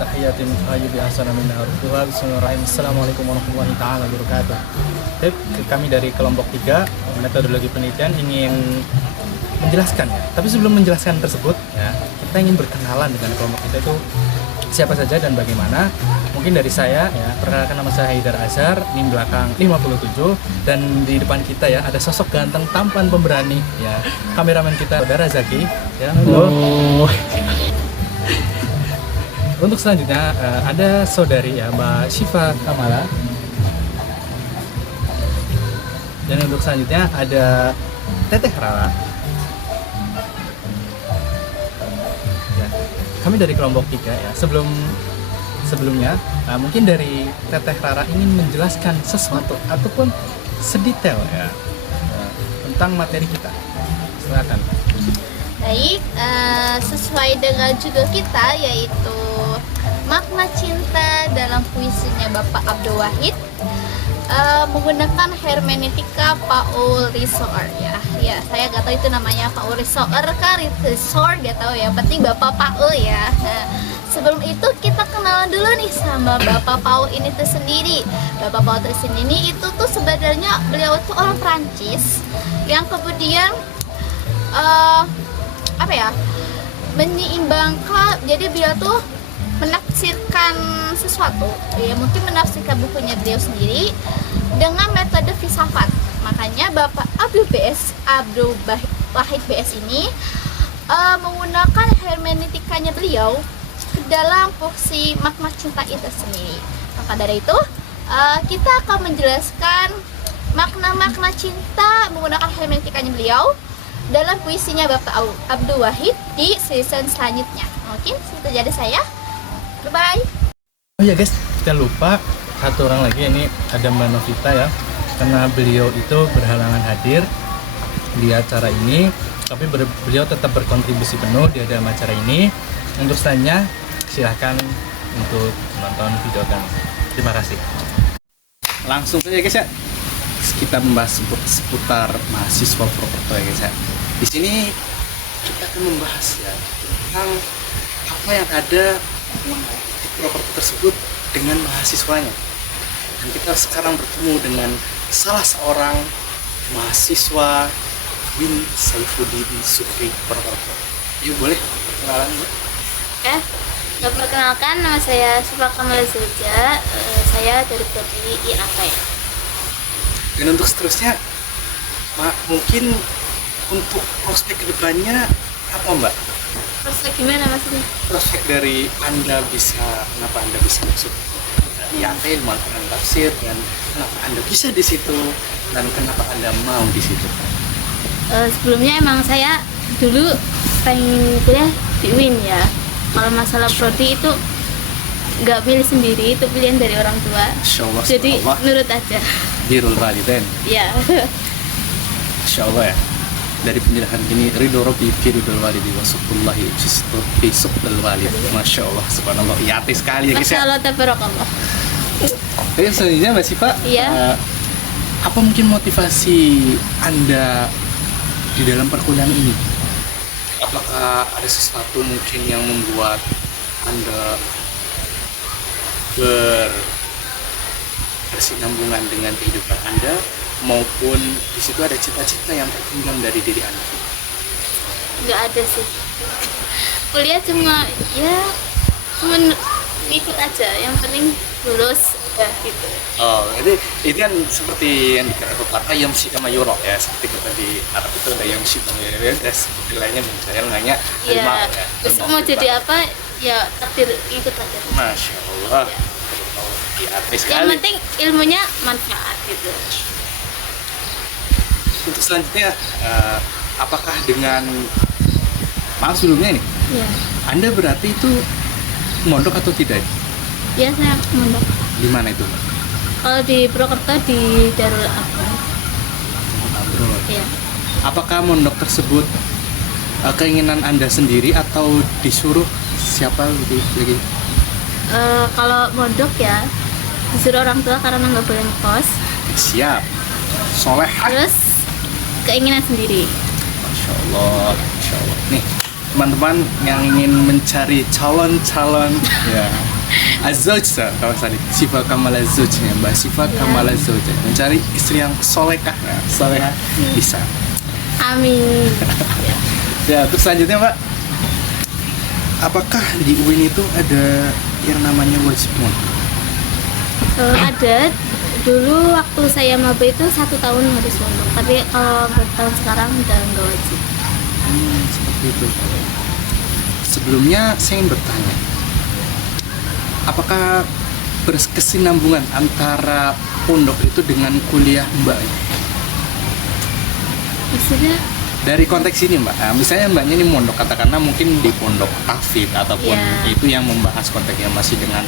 tahiyatin hayyu bi ahsana minha rudduha. Bismillahirrahmanirrahim. Assalamualaikum warahmatullahi taala wabarakatuh. Baik, kami dari kelompok 3 metodologi penelitian ingin menjelaskan ya. Tapi sebelum menjelaskan tersebut ya, kita ingin berkenalan dengan kelompok kita itu siapa saja dan bagaimana. Mungkin dari saya ya, perkenalkan nama saya Haidar Azhar, NIM belakang 57, dan di depan kita ya ada sosok ganteng tampan pemberani ya, kameramen kita Saudara Zaki ya. Halo. Untuk selanjutnya ada saudari ya Mbak Syifa Kamala. Dan untuk selanjutnya ada Teteh Rara. Ya, kami dari kelompok 3 ya. Sebelumnya mungkin dari Teteh Rara ingin menjelaskan sesuatu ataupun sedetail ya tentang materi kita. Silakan. Baik, sesuai dengan judul kita yaitu makna cinta dalam puisinya Bapak Abdul Wahid, menggunakan hermeneutika Paul Ricoeur ya. Ya, saya nggak tahu itu namanya Paul Ricoeur kah Ricoeur, nggak tahu ya. Penting Bapak Paul ya. Nah, sebelum itu kita kenalan dulu nih sama Bapak Paul ini tuh sendiri. Bapak Paul itu sendiri itu tuh sebenarnya beliau itu orang Prancis yang kemudian menyeimbangkan, jadi beliau tuh menafsirkan sesuatu ya, mungkin menafsirkan bukunya beliau sendiri dengan metode filsafat. Makanya Bapak Abdul Wahid BS ini menggunakan hermeneutikanya beliau ke dalam fungsi makna cinta itu sendiri. Maka dari itu kita akan menjelaskan makna-makna cinta menggunakan hermeneutikanya beliau dalam puisinya Bapak Abdul Wahid di season selanjutnya. Mungkin itu jadi saya. Bye. Oh ya guys, jangan lupa satu orang lagi, ini ada Mbak Novita ya, karena beliau itu berhalangan hadir di acara ini, tapi beliau tetap berkontribusi penuh di dalam acara ini. Untuk selanjutnya silahkan untuk menonton video kami. Terima kasih. Langsung saja guys ya, kita membahas seputar mahasiswa Purwokerto ya guys ya. Di sini kita akan membahas ya tentang apa yang ada di Purwokerto tersebut dengan mahasiswanya. Dan kita sekarang bertemu dengan salah seorang mahasiswa Win Saifuddin Sukri Purwokerto. Yuk, boleh perkenalan Bu? Oke, perkenalkan, nama saya Syifa Kamala Zauja. Saya dari prodi IAK ya. Dan untuk seterusnya, mungkin untuk prospek kedepannya apa Mbak? Prospek gimana maksudnya? Prospek dari Anda kenapa Anda bisa masuk IAT, melakukan tafsir, dan kenapa Anda bisa di situ, dan kenapa Anda mau di situ? Sebelumnya emang saya dulu pengen kuliah di UIN ya. Kalau masalah prodi itu nggak pilih sendiri, itu pilihan dari orang tua. Insyaallah, jadi nurut aja. Birrul walidain. Iya. Insyaallah ya. Dari penjelasan ini, ridho Rabbi fi ridhol walidi wa sukullahi fi suqdal walid. Masya Allah, subhanallah, yati sekali ya guys ya. Masya Allah, tabarakallah. Jadi selanjutnya Mbak Syifa, Iya. apa mungkin motivasi Anda di dalam perkuliahan ini? Apakah ada sesuatu mungkin yang membuat Anda berkesinambungan dengan kehidupan Anda, maupun di situ ada cita-cita yang terpendam dari diri Anda? Nggak ada sih. Kuliah cuma ikut aja, yang penting lulus ya gitu. Oh, jadi ini kan seperti yang dikatakan pepatah yamsi kama yuro ya, seperti kata di Arab itu ada yamsi kama yuro ya, seperti lainnya saya nanya Ya, terus mau jadi apa ya, takdir ikut aja. Masya Allah Ya. ya, Yang sekali. penting ilmunya manfaat gitu. Untuk selanjutnya apakah dengan maaf sebelumnya nih, Ya, Anda berarti itu mondok atau tidak? ya saya mondok. Di mana itu? Kalau di Purwokerto di Darul Akhbar. Ya. Apakah mondok tersebut keinginan Anda sendiri atau disuruh siapa gitu lagi? Kalau mondok ya disuruh orang tua karena nggak boleh ngekos. Siap, soleh. Terus keinginan sendiri. Masya Allah, Masya Allah. Nih teman-teman yang ingin mencari calon-calon ya Azoj, kalau tadi sifat kamal azoj ya, Mbak, sifat kamal azoj, mencari istri yang solehah ya, solehah bisa. Amin. Ya, terus selanjutnya Mbak, apakah di UIN itu ada yang namanya wajib mondok? Ada. Dulu waktu saya maba itu 1 tahun harus mondok, tapi kalau bertahun sekarang udah nggak wajib. Seperti itu. Sebelumnya saya ingin bertanya, apakah berkesinambungan antara pondok itu dengan kuliah Mbak? Maksudnya Dari konteks ini Mbak, nah, misalnya Mbaknya ini mondok, katakanlah mungkin di pondok tahfidz ataupun itu yang membahas konteksnya masih dengan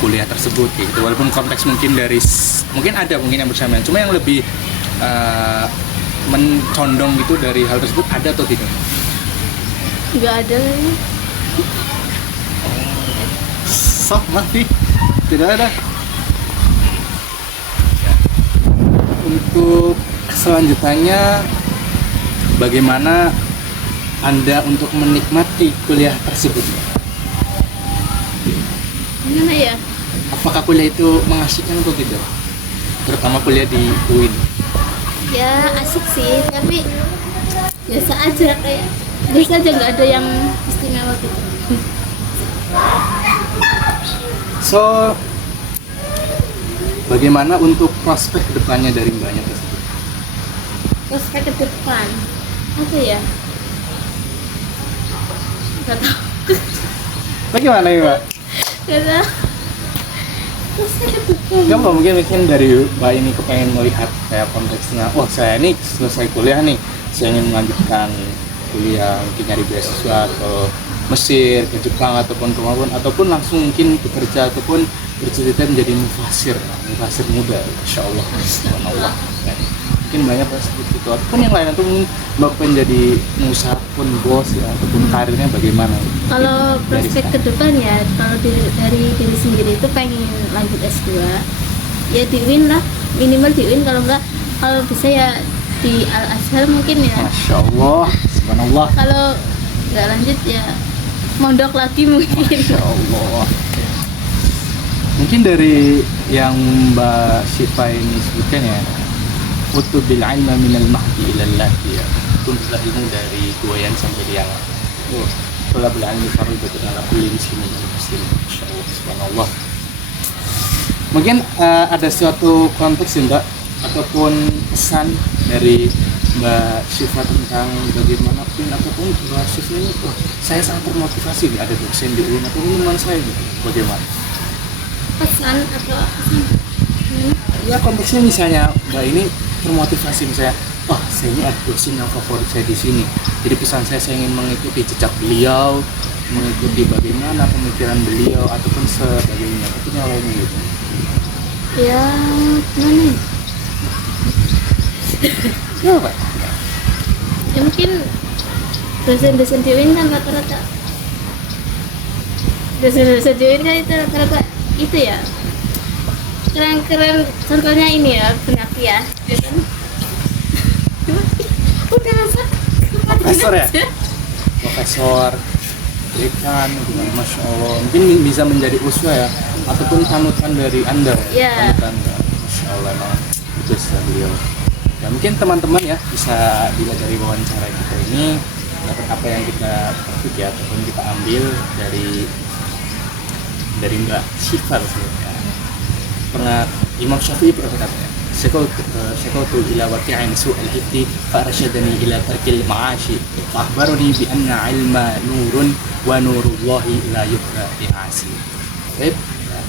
kuliah tersebut gitu. Walaupun konteks mungkin dari mungkin yang bersamaan, cuma yang lebih mencondong gitu dari hal tersebut ada atau tidak? nggak ada lagi. Masih tidak ada. Untuk selanjutnya, bagaimana Anda untuk menikmati kuliah tersebut? Gimana ya? Apakah kuliah itu mengasihkan atau tidak? Terutama kuliah di UIN. Ya asik sih, tapi biasa aja, kayak biasa aja, nggak ada yang istimewa gitu. So, bagaimana untuk prospek kedepannya dari Mbaknya tersebut? Prospek ke depan apa ya? Nggak tahu. Bagaimana ya Mbak? Nggak tahu. Prospek ke depan. Gak apa, mungkin dari Mbak ini kepengen melihat kayak konteksnya, wah saya ini selesai kuliah nih, saya ingin melanjutkan kuliah, mungkin nyari beasiswa ke Mesir, ke Jepang ataupun ataupun langsung mungkin bekerja ataupun bercerita menjadi mufasir muda, insya Allah, subhanallah. Mungkin banyak seperti itu ataupun yang lain, atau mungkin Mbak pengen jadi pengusaha pun bos ya, ataupun karirnya bagaimana? Kalau prospek ke depan ya, kalau dari diri sendiri itu pengen lanjut S2 ya di UIN lah, minimal di UIN, kalau bisa ya di Al Azhar mungkin ya. Masya Allah, subhanallah. Kalau nggak lanjut ya mondok lagi mungkin. Masya Allah. Mungkin dari yang Mbak Syifa ini sebutkan ya, utubil ilma minal mahdi ilal lahdi ya, tuntutlah ilmu dari buayan sampai liang. Tolabul ilmi fardhatun ala kulli muslimin wa muslim. Masya Allah, subhanallah. Mungkin ada suatu konteks ya Mbak, ataupun pesan dari Mbak Syifa tentang bagaimana pun ataupun Mbak Syifa ini, saya sangat termotivasi nih, ada dosen di UIN atau teman saya gitu, bagaimana? Pesan atau pesan? Ya konteksnya misalnya Mbak ini termotivasi, misalnya, saya ini ada dosen yang favorit saya di sini, jadi pesan saya ingin mengikuti jejak beliau, mengikuti bagaimana pemikiran beliau ataupun sebagainya, itu yang lainnya gitu. Ya mana? Ya Pak. Ya mungkin dosen-dosen di UIN kan rata-rata, dosen-dosen di UIN kan itu rata-rata itu ya keren-keren. Contohnya ini ya, Penaki ya kan? Udah rasa Profesor ya? Profesor dekan, Masya Allah, mungkin bisa menjadi uswa ya, ataupun panutan dari Anda ya. Panutan, Masya Allah, emang itu beliau ya. Mungkin teman-teman ya bisa dilihat dari wawancara kita ini, dapat apa yang kita petik ya, ataupun kita ambil dari Mbak Syifa ya. Pernah Imam Syafi'i pernah berkata, syakautu ila waqi'in su'al hifdi farashadani ila tarkil ma'ashi fahbaruni bi anna ilma nurun wa nurullahi la yufna bi'asi. Baik,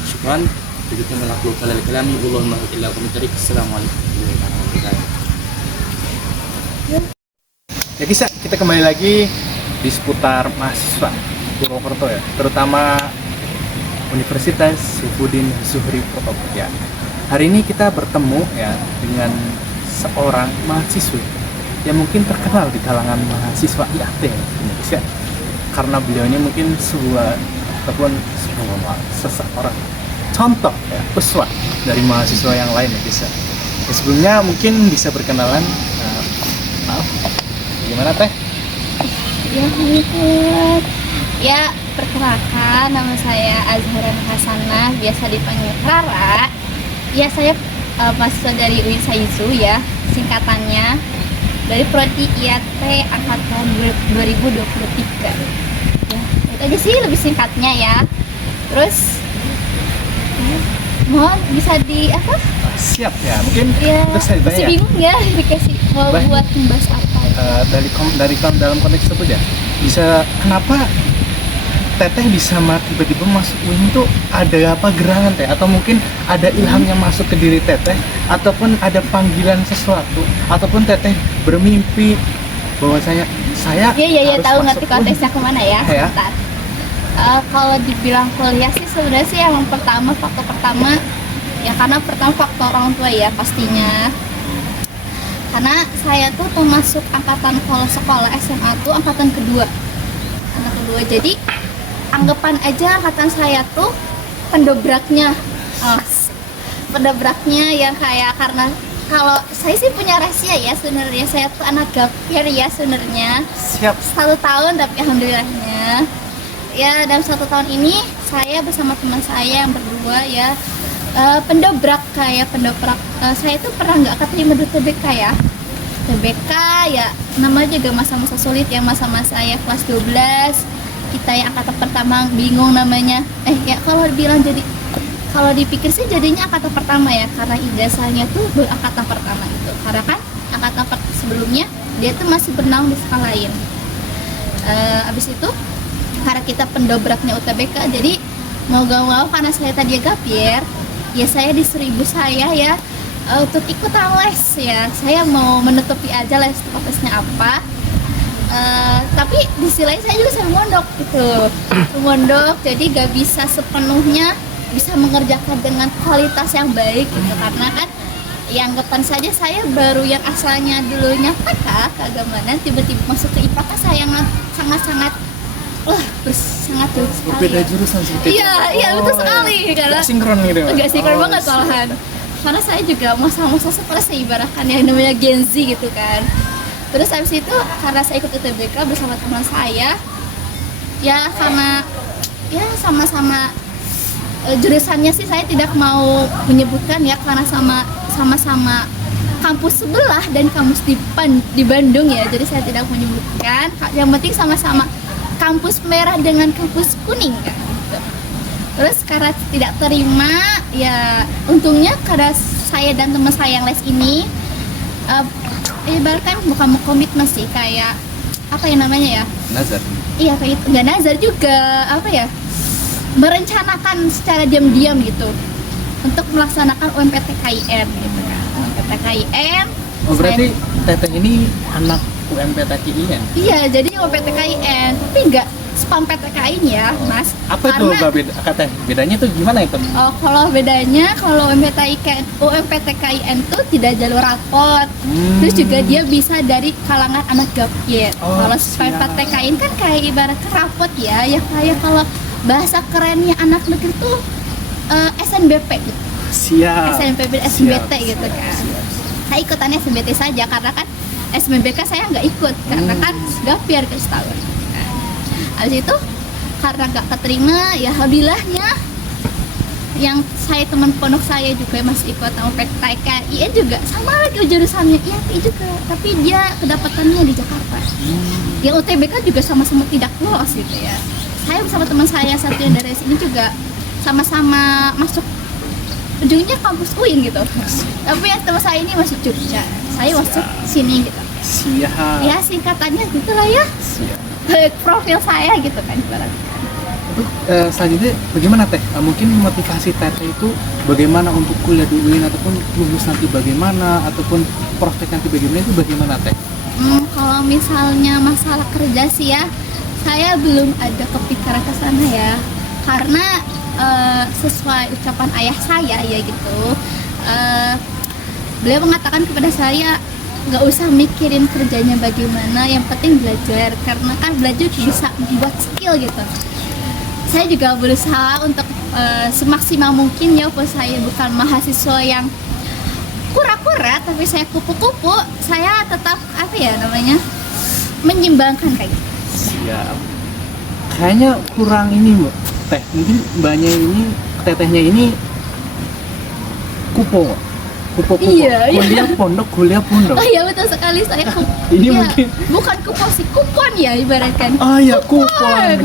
syukran. Begitu melakukan kalami Allahumma illa komentari. Assalamualaikum warahmatullahi wabarakatuh. Ya kisah, kita kembali lagi di seputar mahasiswa Purwokerto ya, terutama Universitas Saifuddin Zuhri Protokol ya. Hari ini kita bertemu ya dengan seorang mahasiswi yang mungkin terkenal di kalangan mahasiswa IAT Indonesia, karena beliau ini mungkin seseorang contoh ya, uswah dari mahasiswa yang lain ya bisa. Ya, sebelumnya mungkin bisa berkenalan, maaf, gimana Teh? Ya Ya, perkenalkan nama saya Azharan Hasanah, biasa dipanggil Rara. Ya, saya mahasiswa dari UIN Saizu ya, singkatannya dari Prodi IAT angkatan 2023. Ya, itu aja sih lebih singkatnya ya. Terus mohon bisa di apa? Siap ya, mungkin Ya, terus saya masih tanya bingung ya dikasih mau Baik. buat membahas apa? dari dalam konteks tersebut ya, bisa kenapa Teteh bisa tiba-tiba masuk UIN tuh ada apa gerangan Teh, atau mungkin ada ilham yang masuk ke diri Teteh, ataupun ada panggilan sesuatu, ataupun Teteh bermimpi bahwa saya Iya harus tahu masuk ngerti konteksnya kemana ya. Ya. Bentar. Kalau dibilang kuliah sih sebenarnya sih yang faktor pertama ya karena pertama faktor orang tua ya pastinya. Karena saya tuh termasuk angkatan kalau sekolah SMA tuh angkatan kedua. Jadi anggapan aja angkatan saya tuh pendobraknya. Pendobraknya yang kayak karena kalau saya sih punya rahasia ya sebenarnya, saya tuh anak gapir ya sebenarnya. Siap. 1 tahun tapi alhamdulillahnya ya dalam 1 tahun ini saya bersama teman saya yang berdua ya pendobrak saya tuh pernah nggak keterima di TBK ya. TBK ya namanya juga masa-masa sulit ya, masa-masa saya kelas 12 kita yang angkatan pertama bingung namanya ya kalau dipikir sih jadinya angkatan pertama ya karena ijazahnya tuh baru angkatan pertama itu karena kan angkatan sebelumnya dia tuh masih bernaung di sekolah lain. Abis itu karena kita pendobraknya UTBK jadi mau gak mau karena saya tadi gapir ya saya disuruh ibu saya ya untuk ikutan les ya, saya mau menutupi aja lesnya apa. Tapi di sisi lain saya juga saya mondok gitu, mondok jadi gak bisa sepenuhnya bisa mengerjakan dengan kualitas yang baik gitu karena kan yang anggapan saja saya baru yang asalnya dulunya PK keagamaan tiba-tiba masuk ke IPA kan saya sangat-sangat sangat jauh sekali. Beda jurusan sih. Iya betul sekali karena Gak sinkron gitu. Gak sinkron banget malahan. Karena saya juga masa-masa seperti ibaratkan yang namanya Gen Z gitu kan. Terus habis itu karena saya ikut UTBK bersama teman saya ya karena ya sama-sama jurusannya sih saya tidak mau menyebutkan ya karena sama-sama kampus sebelah dan kampus di Bandung ya, jadi saya tidak menyebutkan. Yang penting sama-sama kampus merah dengan kampus kuning kan gitu. Terus karena tidak terima ya untungnya karena saya dan teman saya yang les ini ibaratnya bukan komitmen sih kayak apa ya namanya ya Nazar. Iya kayak itu nggak nazar juga apa ya merencanakan secara diam-diam gitu untuk melaksanakan UMPTKIN gitu kan. UMPTKIN. Berarti Teteh ini anak UMPTKIN? Iya, jadi UMPTKIN, tapi nggak spam PTKIN ya, Mas. Apa itu kata bedanya tuh gimana itu? Kalau bedanya kalau UMPTKIN tuh tidak jalur rapot. Terus juga dia bisa dari kalangan anak gapir. Kalau spam PTKIN kan kayak ibarat rapot ya, kayak kalau bahasa kerennya anak negeri tuh SNBP gitu. Siap. SNBT gitu kan. Saya ikutannya SNBT saja karena kan SBMPK saya nggak ikut karena kan gapir ke setahun. Habis itu karena nggak keterima ya alhamdulillahnya yang saya teman pondok saya juga masih ikut UMPTKIN juga sama lagi jurusannya IAT juga tapi dia kedapatannya di Jakarta. Yang UTBK juga sama-sama tidak lolos gitu ya. Saya bersama teman saya satu yang dari sini juga sama-sama masuk ujungnya kampus UIN gitu. Tapi yang teman saya ini masuk Jogja, saya masuk sini gitu. Siap. Ya singkatannya gitulah ya. Siap. Profil saya gitu kan ibaratnya. Selanjutnya bagaimana Teh? Mungkin motivasi Teteh itu bagaimana untuk kuliah di UIN ataupun lulus nanti bagaimana ataupun prospek nanti bagaimana itu bagaimana Teh? Kalau misalnya masalah kerja sih ya, saya belum ada kepikiran ke sana ya, karena sesuai ucapan ayah saya ya gitu, beliau mengatakan kepada saya nggak usah mikirin kerjanya bagaimana, yang penting belajar karena kan belajar bisa membuat skill gitu. Saya juga berusaha untuk semaksimal mungkin ya, walaupun saya bukan mahasiswa yang kura-kura tapi saya kupu-kupu, saya tetap apa ya namanya menyimbangkan kayak gitu. Siap. kayaknya kurang ini Mbak. Teh, mungkin mbaknya ini, tetehnya ini kupo Mbak. Kupo. Iya, Kuliah pondok, kuliah pondok. Oh iya betul sekali, saya Ini ya, mungkin bukan kupon sih, kupon ya ibaratkan. oh ya kupon,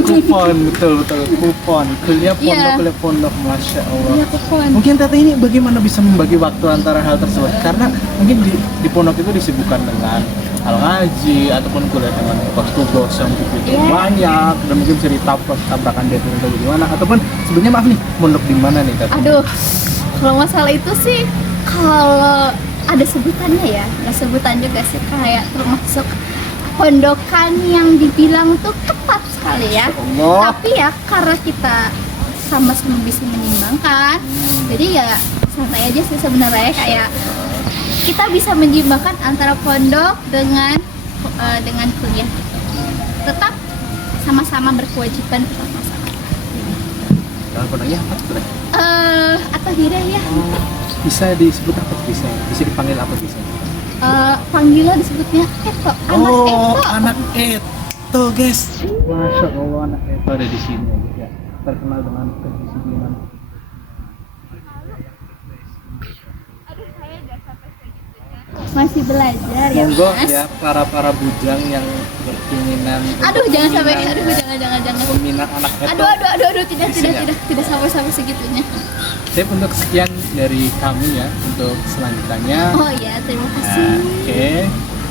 betul kupon. Kuliah pondok, Iya. kuliah pondok, masya Allah. Iya kupon. Mungkin teteh ini bagaimana bisa membagi waktu antara hal tersebut? Karena mungkin di pondok itu disibukkan dengan hal ngaji ataupun kuliah dengan tugas yang begitu Iya. banyak dan mungkin cerita tabrakan dia itu gimana ataupun sebenarnya maaf nih pondok di mana nih teteh? Aduh, kalau masalah itu sih, kalau ada sebutannya ya, nggak sebutan juga sih, kayak termasuk pondokan yang dibilang tuh ketat sekali ya. Allah. Tapi ya karena kita sama-sama bisa menyimbangkan, jadi ya santai aja sih sebenarnya, kayak kita bisa menyimbangkan antara pondok dengan kuliah. Tetap sama-sama berkewajiban bersama-sama. Kalau pondoknya apa sebenarnya? Atau tidak ya? Bisa disebut apa bisa dipanggil apa bisa? Panggilan disebutnya Eto, anak Eto. Anak Eto guys. Masya Allah anak Eto ada di sini ya guys ya. Terkenal dengan kedisiplinan. Masih belajar ya Monggo Mas. ya para bujang yang berkeinginan. Aduh jangan sampai, meminang- jangan. meminang anak Eto. Aduh, tidak, Di sini ya? tidak sampai segitunya. Saya untuk sekian dari kami ya untuk selanjutnya. Oh ya, terima Nah, kasih. Oke.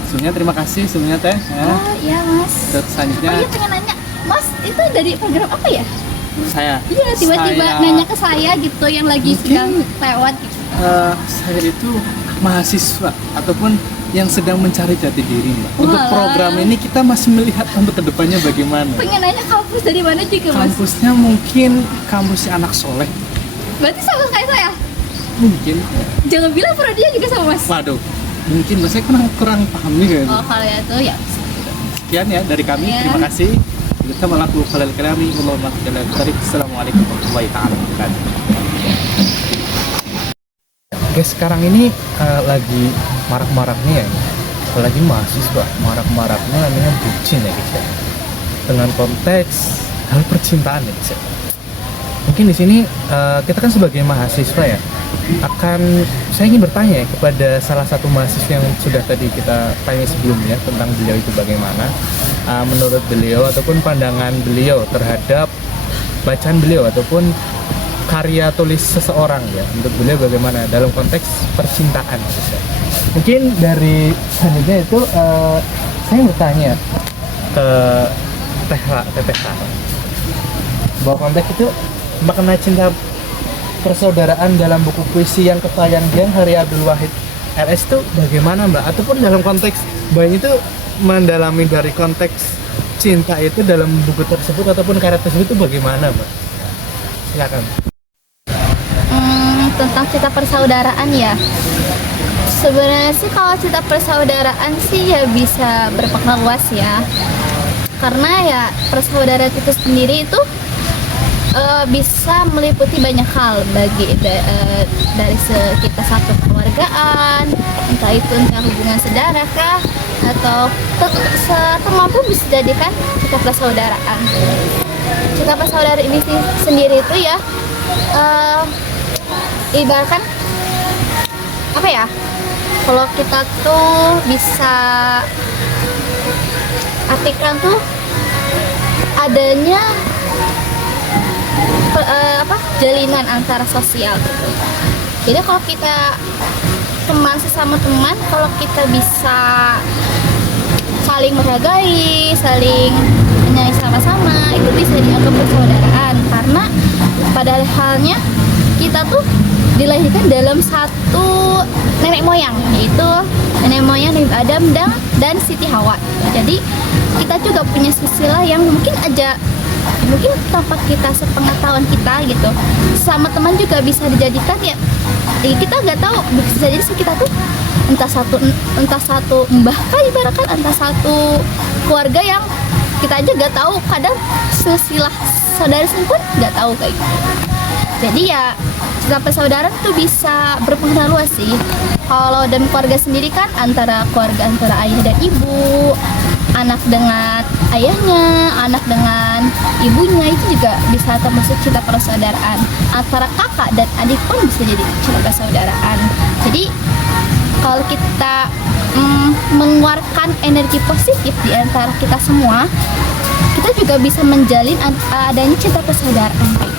Sebelumnya terima kasih sebelumnya teh. Ya. Oh iya Mas. Untuk selanjutnya Oh iya, pengen nanya, Mas itu dari program apa ya? saya. Iya, tiba-tiba Saya- nanya ke saya gitu, yang lagi Mungkin- sedang lewat gitu. Saya itu mahasiswa ataupun yang sedang mencari jati diri Mbak. Untuk Wah. program ini kita masih melihat untuk kedepannya bagaimana. Pengen nanya kampus dari mana juga Mas? Kampusnya mungkin kampusnya anak soleh. Berarti sama kayak saya. Mungkin. Jangan bilang prodinya juga sama Mas. Waduh. Mungkin saya kurang paham nih kayaknya. Oh kalau itu ya. Sekian ya dari kami. Ya. Terima kasih. Kita melakukan halal kalami. Assalamualaikum warahmatullahi wabarakatuh. Guys, sekarang ini lagi marak-maraknya ya. Lagi mahasiswa, marak-maraknya namanya bucin ya guys ya. Dengan konteks hal percintaan ya guys ya. Mungkin di sini kita kan sebagai mahasiswa ya, saya ingin bertanya ya kepada salah satu mahasiswa yang sudah tadi kita tanya sebelumnya tentang beliau itu bagaimana, menurut beliau ataupun pandangan beliau terhadap bacaan beliau ataupun karya tulis seseorang ya, untuk beliau bagaimana dalam konteks percintaan gitu. Mungkin dari selanjutnya itu saya bertanya ke Teteh bahwa konteks itu makna cinta persaudaraan dalam buku puisi yang ketayang Hari Abdul Wahid RS itu bagaimana Mbak? Ataupun dalam konteks banyak itu mendalami dari konteks cinta itu dalam buku tersebut ataupun karya tersebut itu bagaimana Mbak? Silakan. Tentang cinta persaudaraan ya. Sebenarnya sih kalau cinta persaudaraan sih ya bisa berpengaruh luas ya. Karena ya persaudaraan itu sendiri itu bisa meliputi banyak hal dari kita satu keluargaan, entah hubungan saudara kah, atau termampu bisa dijadikan cinta persaudaraan. Cinta persaudaraan ini sendiri itu ya ibaratkan apa ya, kalau kita tuh bisa artikan tuh adanya jalinan antara sosial gitu. Jadi kalau kita sesama teman, kalau kita bisa saling menghargai, saling menyayangi sama-sama, itu bisa dianggap persaudaraan. Karena pada halnya kita tuh dilahirkan dalam satu nenek moyang, yaitu nenek moyang Nabi Adam dan Siti Hawa. Jadi kita juga punya silsilah yang mungkin tanpa kita sepengetahuan kita gitu, sama teman juga bisa dijadikan ya kita nggak tahu, bisa jadi kita tuh entah satu mbah kah ibaratkan, entah satu keluarga yang kita aja nggak tahu, kadang silsilah saudara pun nggak tahu kayak gitu. Jadi ya cinta persaudaraan tuh bisa berpengaruh luas sih. Kalau dalam keluarga sendiri kan antara ayah dan ibu, anak dengan ayahnya, anak dengan ibunya itu juga bisa termasuk cinta persaudaraan. Antara kakak dan adik pun bisa jadi cinta persaudaraan. Jadi kalau kita mengeluarkan energi positif di antara kita semua, kita juga bisa menjalin adanya cinta persaudaraan.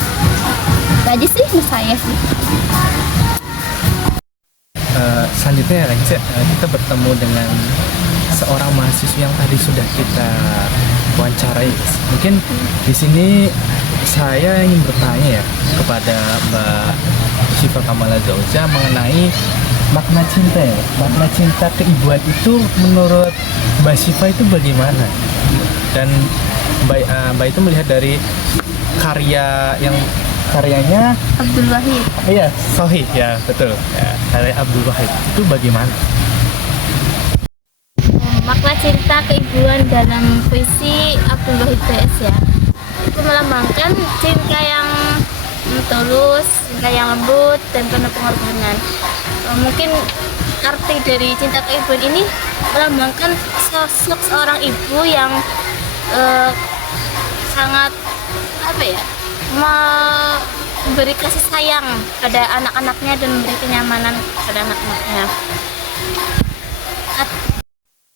Itu aja sih menurut saya sih. Selanjutnya guys, kita bertemu dengan seorang mahasiswa yang tadi sudah kita wawancarai. Mungkin di sini saya ingin bertanya ya kepada Mbak Syifa Kamala Zauja mengenai makna cinta ya. Makna cinta keibuan itu menurut Mbak Syifa itu bagaimana? Dan Mbak itu melihat dari karyanya Abdul Wahid. iya, Sohih ya, betul ya, karya Abdul Wahid itu bagaimana? Makna cinta keibuan dalam puisi Abdul Wahid PS ya, itu melambangkan cinta yang tulus, cinta yang lembut dan penuh pengorbanan. Mungkin arti dari cinta keibuan ini melambangkan sosok seorang ibu yang sangat memberi kasih sayang pada anak-anaknya dan memberi kenyamanan pada anak-anaknya.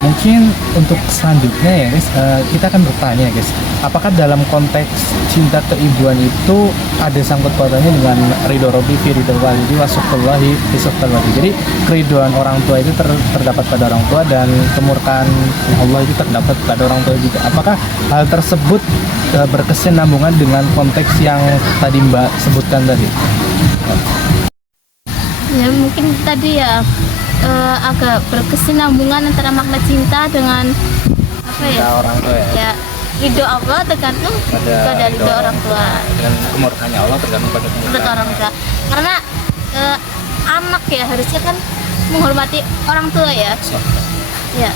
Mungkin untuk selanjutnya ya guys, kita akan bertanya guys, apakah dalam konteks cinta keibuan itu ada sangkut pautannya dengan ridho Rabbi fi ridho walidi wa sukhtullahi fi sukhtul walidi. Jadi keriduan orang tua itu terdapat pada orang tua dan kemurkaan Allah itu terdapat pada orang tua juga. Apakah hal tersebut berkesinambungan dengan konteks yang tadi Mbak sebutkan tadi? Ya mungkin tadi ya agak berkesinambungan antara makna cinta dengan Orang tua ya. Ya ridho Allah tergantung pada ridho orang tua. Dan kemurkaannya Allah tergantung pada Menurut kemurkaan orang tua. Karena anak ya harusnya kan menghormati orang tua ya. Ya.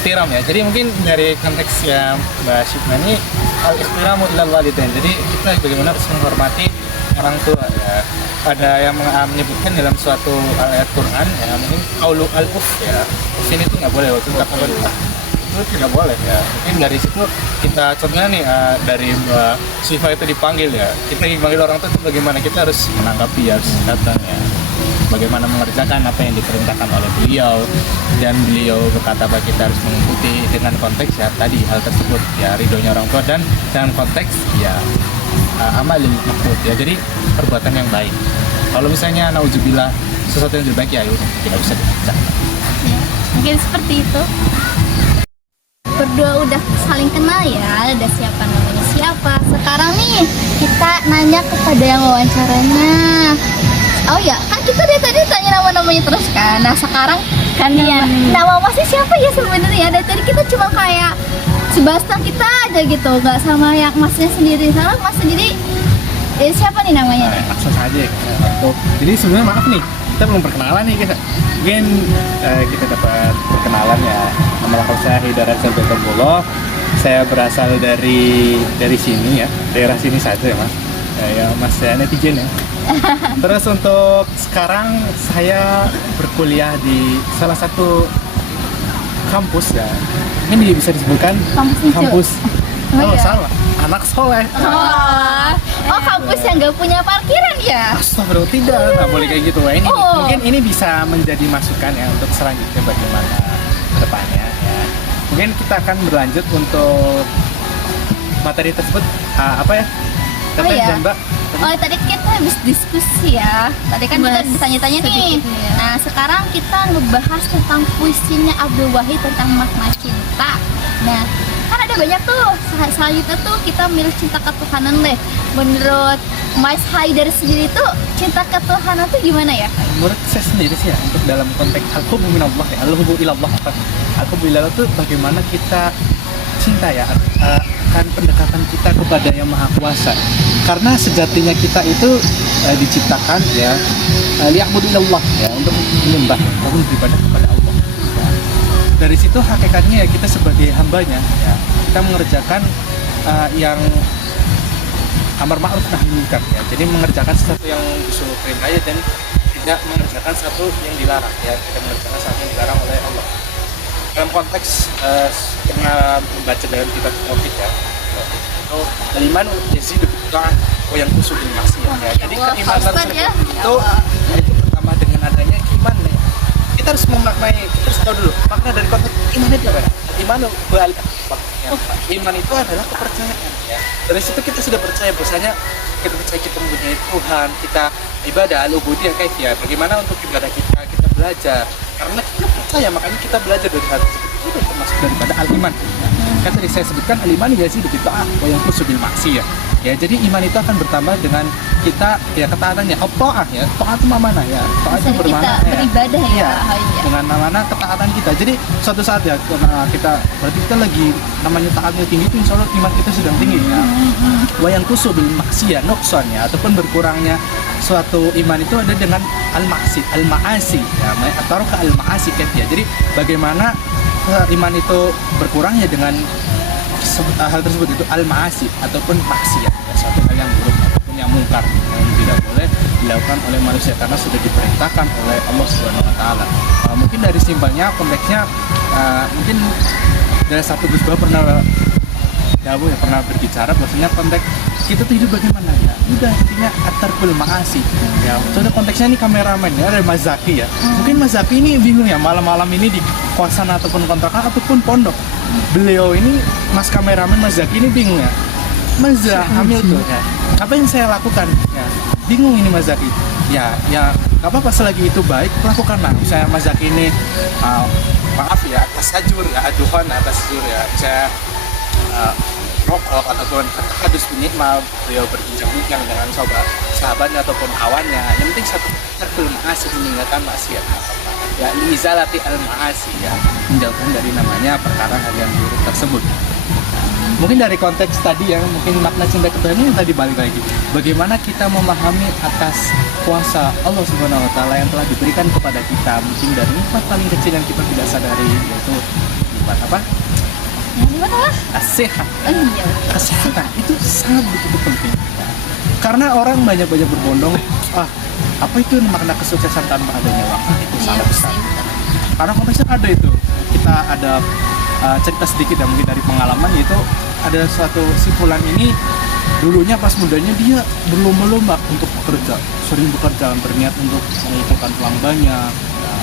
Ihtiram ya. Jadi mungkin dari konteks yang Mbak Syifa ini al-ihtiramu ilal walidain. Jadi kita bagaimana harus menghormati orang tua ya. Ada yang menyebutkan dalam suatu ayat Quran ya, mungkin qaulu al-uf ya. Uf ini tuh nggak boleh waktu kata pemerintah. Itu tidak boleh ya. Mungkin dari situ kita contohnya nih dari Mbak Syifa itu dipanggil ya. Kita dipanggil orang tua itu bagaimana kita harus menanggapi harus datang ya. Bagaimana mengerjakan apa yang diperintahkan oleh beliau, dan beliau berkata bahwa kita harus mengikuti dengan konteks ya tadi hal tersebut ya, ridhonya orang tua, dan dengan konteks ya amalil maqbul ya, jadi perbuatan yang baik. Kalau misalnya nauzubillah sesuatu yang tidak baik ya udah tidak bisa dibaca. Ya, mungkin seperti itu. Berdua udah saling kenal ya, udah siapa namanya siapa. Sekarang nih kita nanya kepada yang wawancaranya. Oh ya, kan kita dari tadi tanya nama-namanya terus kan. Nah sekarang kan ya, nama masih siapa ya sebenarnya? Dari tadi kita cuma kayak sebatas kita aja gitu, nggak sama yang masnya sendiri. Sama mas sendiri, siapa nih namanya? Langsung saja. Jadi sebenarnya maaf nih, kita belum perkenalan nih kita. Mungkin kita dapat perkenalan ya. Nama lengkap saya Hidayat Sabtomulo. Saya berasal dari sini ya, daerah sini saja ya mas. Ya mas, saya netizen ya. Terus untuk sekarang saya berkuliah di salah satu kampus ya. Ini bisa disebutkan kampus. Oh iya. salah, anak soleh. Oh kampus yang nggak punya parkiran ya? Astagfirullah, tidak, nggak boleh kayak gitu. Wah, ini mungkin ini bisa menjadi masukan ya untuk selanjutnya bagaimana kedepannya ya. Mungkin kita akan berlanjut untuk materi tersebut apa ya? Iya. Mbak. Oh tadi kita habis diskusi ya. Tadi kan kita bertanya-tanya nih. Nah sekarang kita ngebahas tentang puisinya Abdul Wahid tentang makna cinta. Nah kan ada banyak tuh. Selanjutnya tuh kita milih cinta ketuhanan deh. Menurut Mas Haidar sendiri tuh cinta ketuhanan tuh gimana ya? Menurut saya sendiri sih ya, untuk dalam konteks al-hubbu minallah ya, al-hubbu ilallah. Al-hubbu ilallah tuh bagaimana kita cinta ya, akan pendekatan kita kepada Yang Maha Kuasa. Karena sejatinya kita itu diciptakan ya liya'budilallah ya, untuk menyembah ataupun beribadah kepada Allah. Ya. Dari situ hakikatnya ya, kita sebagai hambanya ya, kita mengerjakan yang amar ma'ruf nahi munkar ya. Jadi mengerjakan sesuatu yang disuruh perintah dan tidak mengerjakan satu yang dilarang ya, tidak mengerjakan satu yang dilarang oleh Allah. dalam konteks pernah membaca dalam kitab tauhid ya, itu al-iman yazidu bitta'ah wa yanqusu bil maksiyah ya. Jadi keimanan tersebut itu pertama dengan adanya iman ya. Kita harus memaknai, kita harus tahu dulu makna dari konteks iman itu apa? Iman itu adalah kepercayaan ya. Dari situ kita sudah percaya bahwasanya kita percaya kita mempunyai Tuhan, kita ibadah al-ubudiyah kaifiyah. Bagaimana untuk ibadah kita belajar. Karena kita percaya makanya kita belajar dari hal tersebut. Itu termasuk daripada al-iman. Kan tadi saya sebutkan al-iman yazidu bitta'ah wa yanqusu bil maksiyah. Ya, jadi iman itu akan bertambah dengan kita ya ketaatannya. Ta'ah ya. Ta'ah itu mana ya? Ta'ah itu bermakna beribadah ya. Dengan mana ketaatan kita. Jadi suatu saat ya kita berarti kita lagi namanya taatnya tinggi itu insya Allah iman kita sedang tinggi ya. Wa yanqusu bil maksiyah nuqsan ya, ataupun berkurangnya suatu iman itu ada dengan al-ma'asi ya, atau ke al-ma'asi ya. Jadi bagaimana iman itu berkurangnya dengan hal tersebut itu al-ma'asi ataupun maksiat ya, suatu hal yang buruk ataupun yang mungkar yang tidak boleh dilakukan oleh manusia karena sudah diperintahkan oleh Allah Subhanahu wa taala. Mungkin dari simpelnya konteksnya mungkin dari satu Gus Bah pernah berbicara bahwasanya konteks kita tuh hidup bagaimana ya, udah intinya atarkul ma'asi ya. Contoh konteksnya ini kameramen ya, ada Mas Zaki ya. Mungkin Mas Zaki ini bingung ya malam-malam ini di kosan ataupun kontrakan ataupun pondok. Beliau ini Mas kameramen Mas Zaki ini bingung ya, Mas hamil tuh ya, apa yang saya lakukan ya, bingung ini Mas Zaki ya gak apa-apa selagi itu baik lakukanlah. Misalnya Mas Zaki ini maaf ya atas sajur ya, aduhan atas sajur ya, saya rokok ataupun hadus binikmah, beliau berbincang-bincang dengan sahabatnya ataupun kawannya. Yang penting satu terkul ma'asi, meninggalkan maksiat ya, liizalati al-ma'asi ya, menjauhkan dari namanya perkara hal yang buruk tersebut. Mungkin dari konteks tadi yang mungkin makna cinta ke Tuhan ini tadi balik lagi, bagaimana kita memahami atas kuasa Allah Subhanahu wa taala yang telah diberikan kepada kita, mungkin dari nikmat paling kecil yang kita tidak sadari, yaitu nikmat apa? Sehat. Kesehatan itu sangat begitu penting. Karena orang banyak berbondong, apa itu makna kesuksesan tanpa adanya uang? Itu sangat besar. Karena konteksnya ada itu. Kita ada cerita sedikit ya mungkin dari pengalaman, yaitu ada suatu si fulan ini dulunya pas mudanya dia berlomba-lomba untuk bekerja, sering bekerja, berniat untuk mengumpulkan uang banyak.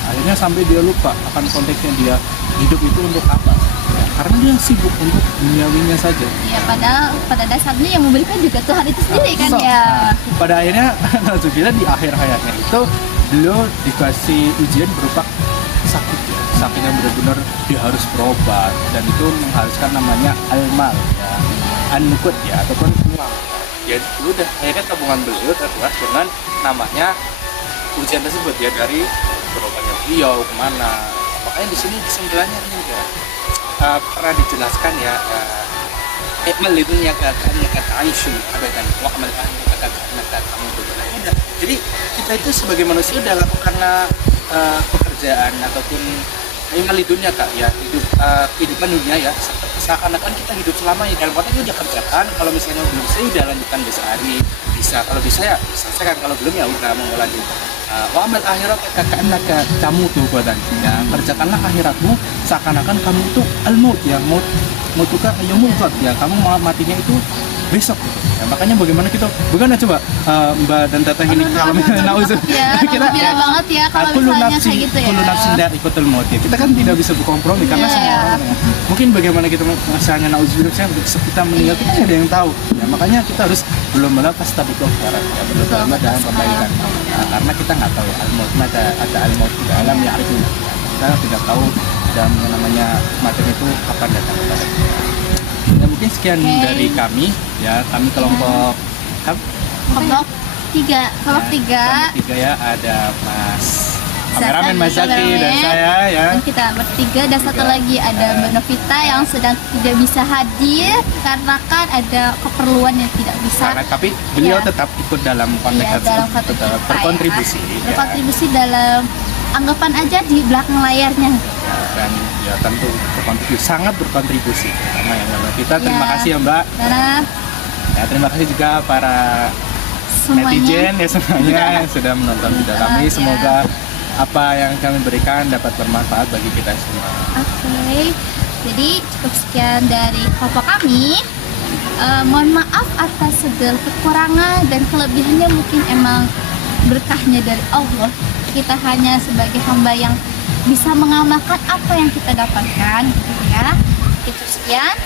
Akhirnya sampai dia lupa akan konteksnya dia hidup itu untuk apa ya, karena dia sibuk untuk duniawinya saja ya, padahal pada dasarnya yang memberikan juga Tuhan itu sendiri kan ya. Pada akhirnya Nazubillah di akhir hayatnya itu beliau dikasih ujian berupa sakit ya, sakitnya benar-benar dia harus berobat dan itu mengharuskan namanya al-mal ya, an-nukut ya, ataupun uang ya. Udah akhirnya tabungan beliau terbuat dengan namanya ujian tersebut ya, dari berobatnya beliau kemana. Makanya di sini kesimpulannya ini ya, pernah dijelaskan ya, ikmal itu ya kata Aisyah ada kan, wakmal kata kamu berbeda. Jadi kita itu sebagai manusia dalam karena pekerjaan ataupun ikmal dunia kak ya, hidup kehidupan dunia ya, seakan-akan kita hidup selamanya dalam konteks udah kerjakan. Kalau misalnya belum bisa udah lanjutkan besok hari bisa, kalau bisa ya selesaikan, kalau belum ya udah mau lanjut. Wa amal akhirat kakaknya kamu tuh badan ya, kerjakanlah akhiratmu seakan-akan kamu itu al-maut ya, maut tuh ya mutlak ya, kamu matinya itu besok gitu. Ya, makanya bagaimana kita coba Mbak dan Teteh ini kalau misalnya nauzul ya, kita ya, banget ya kalau misalnya kayak gitu ya. Kullu nafsin dha'iqatul maut ya. Kita kan tidak bisa berkompromi karena semua orang ya. Mungkin bagaimana kita misalnya nauzul kita meninggal kita tidak ada yang tahu. Ya, makanya kita harus belum melepas tabikul khairat ya, belum dalam kebaikan. Karena kita nggak tahu ya, al-maut ada al-maut di alam ya, kita tidak tahu dan yang namanya kematian itu kapan datang kepada kita. Ya, mungkin sekian dari kami ya, kami kelompok kelompok tiga ya, ada Mas kameramen Mas Zaki dan saya ya, dan kita bertiga, dan satu lagi ada Mbak Novita yang sedang tidak bisa hadir karena kan ada keperluan yang tidak bisa. Tapi beliau tetap ikut dalam konteks tetap berkontribusi berkontribusi dalam anggapan aja di belakang layarnya ya, dan ya tentu sangat berkontribusi sama yang Mbak Novita. Terima kasih ya Mbak. Ya, terima kasih juga para netizen ya semuanya yang sudah menonton video kami. Semoga apa yang kami berikan dapat bermanfaat bagi kita semua. Oke, jadi cukup sekian dari Papa kami. Mohon maaf atas segala kekurangan dan kelebihannya, mungkin emang berkahnya dari Allah. Kita hanya sebagai hamba yang bisa mengamalkan apa yang kita dapatkan, gitu ya. Itu sekian.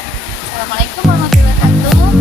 Assalamualaikum warahmatullahi wabarakatuh.